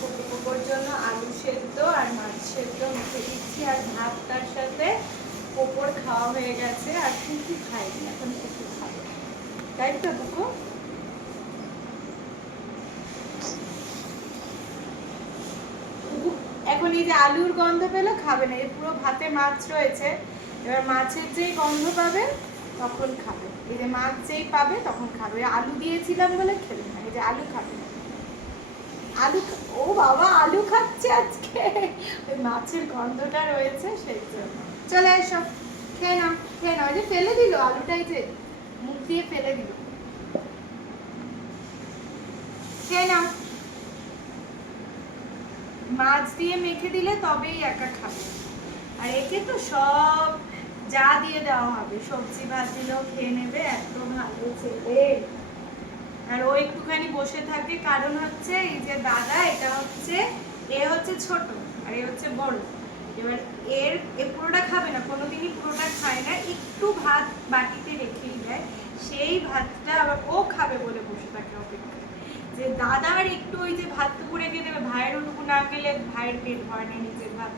পোপোর জন্য আলু সেদ্ধ আর মাছ সেদ্ধ মেখে দিচ্ছি, আর ভাত তার সাথে পোপোর খাওয়া হয়ে গেছে, আর কিছু খাইনি, এখন কিছু খাবো, তাই তো পোপো? এখন এই যে আলুর গন্ধ পেলো, খাবে না, এই পুরো ভাতে মাছ রয়েছে, এবার মাছের যেই গন্ধ পাবে তখন খাবে, এই যে মাছ যেই পাবে তখন খাবে। আলু দিয়েছিলাম বলে খেলে না, এই যে আলু খাবে, আলু, ও বাবা আলু খাচ্ছে আজকে, ওই মাছের গন্ধটা রয়েছে সেই জন্য। চলে এসো, খেয়ে নাও, খেয়ে নাও। এই যে ফেলে দিল আলুটাই, যে মুখ দিয়ে ফেলে দিল, খেয়ে নাও। মাছ দিয়ে মেখে দিলে তবেই একা খাবে, আর একে তো সব যা দিয়ে দেওয়া হবে, সবজি ভাত দিলেও খেয়ে নেবে, এত ভালো ছেলে। আর ও একটুখানি বসে থাকে, কারণ হচ্ছে এই যে দাদা, এটা হচ্ছে, এ হচ্ছে ছোট আর এ হচ্ছে বড়, এবার এ পুরোটা খাবে না, কোনোদিনই পুরোটা খায় না, একটু ভাত বাটিতে রেখেই দেয়, সেই ভাতটা আবার ও খাবে বলে বসে থাকে অপেক্ষা, যে দাদার একটু ওই যে ভাত টুকু রেখে দেবে, ভাইয়ের ওটুকু না গেলে ভাইয়ের পেট ভরে না নিজের ভাত